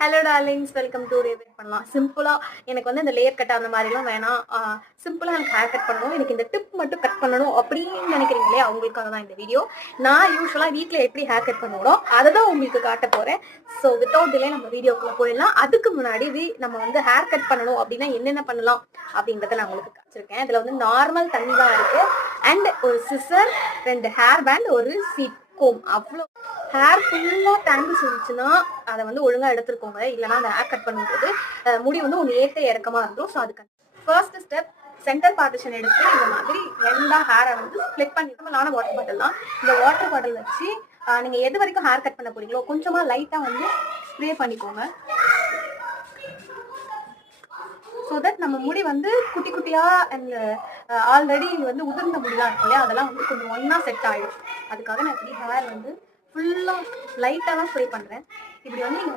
Hello darlings, welcome to review பண்ணலாம். சிம்பிளா எனக்கு வந்து இந்த லேயர் கட் அந்த மாதிரிலாம் வேணாம். சிம்பிளா எனக்கு ஹேர் கட் பண்ணணும், எனக்கு இந்த டிப் மட்டும் கட் பண்ணணும் அப்படின்னு நினைக்கிறீங்களே, அவங்களுக்காக தான் இந்த வீடியோ. நான் யூஸ்வலா வீட்டில் எப்படி ஹேர் கட் பண்ணுவோம் அதை தான் உங்களுக்கு காட்ட போறேன். ஸோ வித்தவுட் டிலே நம்ம வீடியோக்குள்ள போயிடலாம். அதுக்கு முன்னாடி நம்ம வந்து ஹேர் கட் பண்ணணும் அப்படின்னா என்னென்ன பண்ணலாம் அப்படின்றத நான் உங்களுக்கு காமிச்சிருக்கேன். இதுல வந்து நார்மல் தண்ணி தான் இருக்கு, அண்ட் ஒரு சிசர், 2 ஹேர் பேண்ட், ஒரு சீட் கோம். அவ்வளோ ஹேர் ஃபுல்லா டேங்கிள்ஸ் இருந்துச்சுன்னா அதை வந்து ஒழுங்கா எடுத்துருக்கோங்க. இல்லைன்னா அந்த ஹேர் கட் பண்ணும்போது முடி வந்து ஒன்று ஏற்ற இறக்கமா இருந்தோம். ஸோ அதுக்கு ஃபர்ஸ்ட் ஸ்டெப், சென்டர் பார்ட்டிஷன் எடுத்து இந்த மாதிரி எல்லா ஹேரை வந்து ஸ்ப்ளிட் பண்ணி, நானும் வாட்டர் பாட்டில் தான். இந்த வாட்டர் பாட்டில் வச்சு நீங்க எது வரைக்கும் ஹேர் கட் பண்ண போறீங்களோ கொஞ்சமா லைட்டா வந்து ஸ்ப்ரே பண்ணிக்கோங்க. ஸோ தட் நம்ம முடி வந்து குட்டி குட்டியா அண்ட் ஆல்ரெடி வந்து உதிர்ந்த முடியெல்லாம் இருக்கும் இல்லையா, அதெல்லாம் வந்து கொஞ்சம் ஒன்னா செட் ஆயிடும். அதுக்காக நான் இப்படி ஹேர் வந்து ஃபுல்லா லைட்டா தான் ஸ்ப்ரே பண்றேன். இப்படி வந்து நீங்க